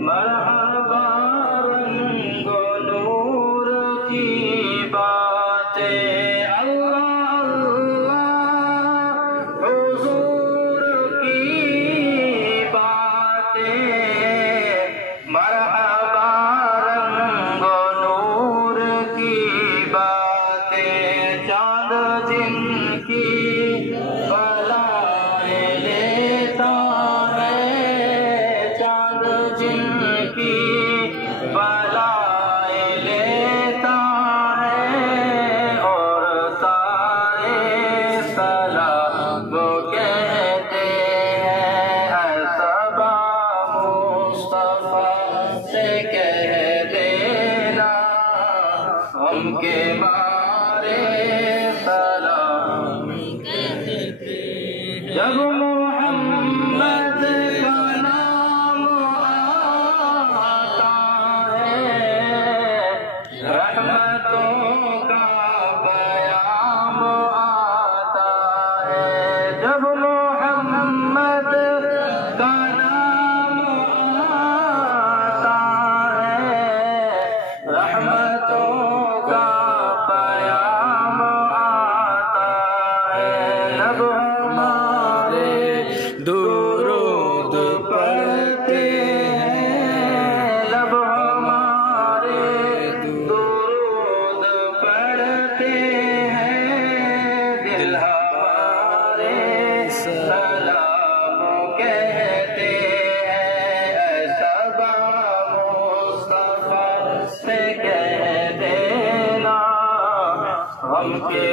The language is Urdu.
مرحبا رنگ و نور کی باتیں، اللہ اللہ حضور کی باتیں، مرحبا رنگ و نور کی باتیں، چاند جن کی بلائیں لیتا ہے، چاند جن کی بلائیں لیتا ہے، اور تارے سلام کہتے ہیں، صبا مصطفیٰ سے کہہ دینا ہم کے بارے سلام کہتے ہیں، جب محمد کا نام آتا ہے، رحمتوں کا پیام آتا ہے، جب محمد کا نام آتا ہے، رحمتوں کا پیام آتا ہے، لب ہمارے درود پڑھتے ہیں، لب ہمارے درود پڑھتے ہیں، دل ہمارے سلام کہتے ہیں، صبا مصطفیٰ سے کہہ دینا ہم کے